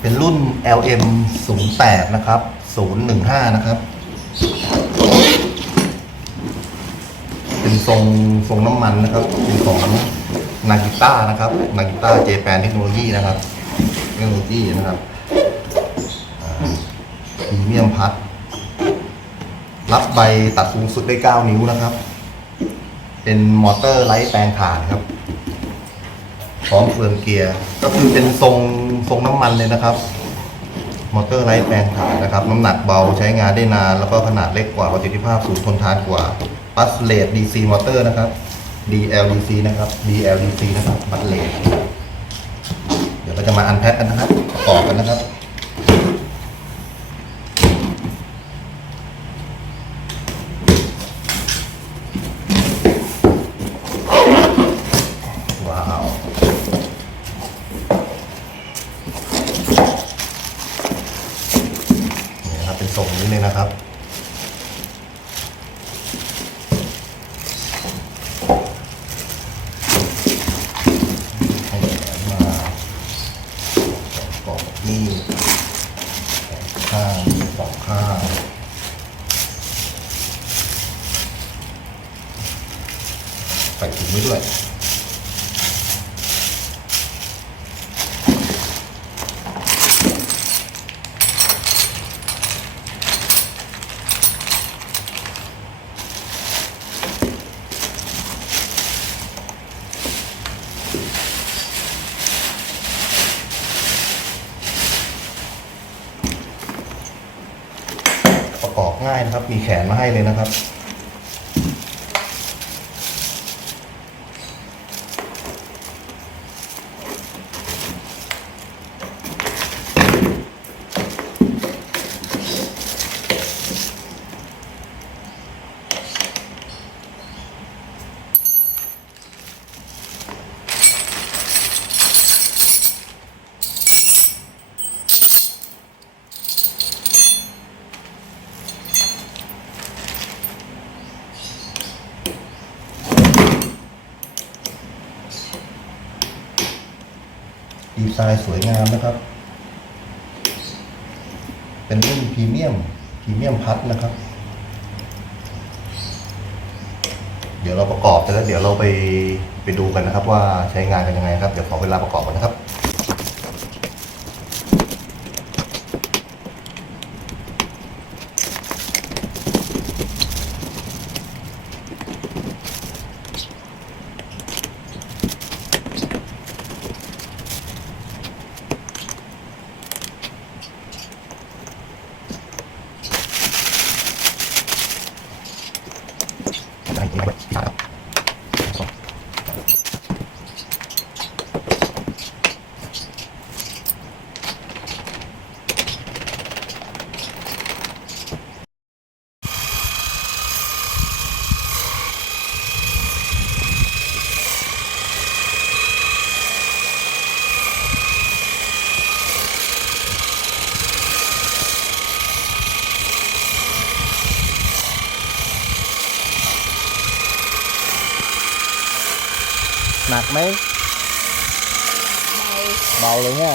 เป็นรุ่น LM 08นะครับ 015 นะครับ เป็นทรงทรงน้ำมันนะครับ เป็นของนากิต้านะครับ นากิต้าเจแปนเทคโนโลยีนะครับเทคโนโลยีนะครับพรีเมียมพัด รับใบตัดสูงสุดได้ 9 นิ้วนะครับ เป็นมอเตอร์ไร้แปลงถ่านครับ ของเฟืองเกียร์ ก็คือเป็นทรงทรงน้ำมันเลยนะครับ มอเตอร์ไร้แปลงถ่านนะครับ น้ำหนักเบาใช้งานได้นาน แล้วก็ขนาดเล็กกว่าประสิทธิภาพสูงทนทานกว่าบัสเลด DC มอเตอร์นะครับ DLDC นะครับ DLDC นะครับบัสเลดเดี๋ยวเราจะมาอันแพ็คกันนะครับประกอบกันนะครับ ว้าว นี่ นะครับเป็นทรงนะครับ ให้แขนมาแขนกที่ข้างสองข้างใส่ถุงไว้ด้วย ง่ายนะครับ มีแขนมาให้เลยนะครับ ดีไซน์สวยงามนะครับ เป็นรุ่นพรีเมียมพรีเมียมพัดนะครับ เดี๋ยวเราประกอบเสร็จแล้วเดี๋ยวเราไปไปดูกันนะครับ ว่าใช้งานกันยังไงครับ เดี๋ยวขอเวลาประกอบก่อนนะครับ あ หนักไหมเบาเลยเนี่ย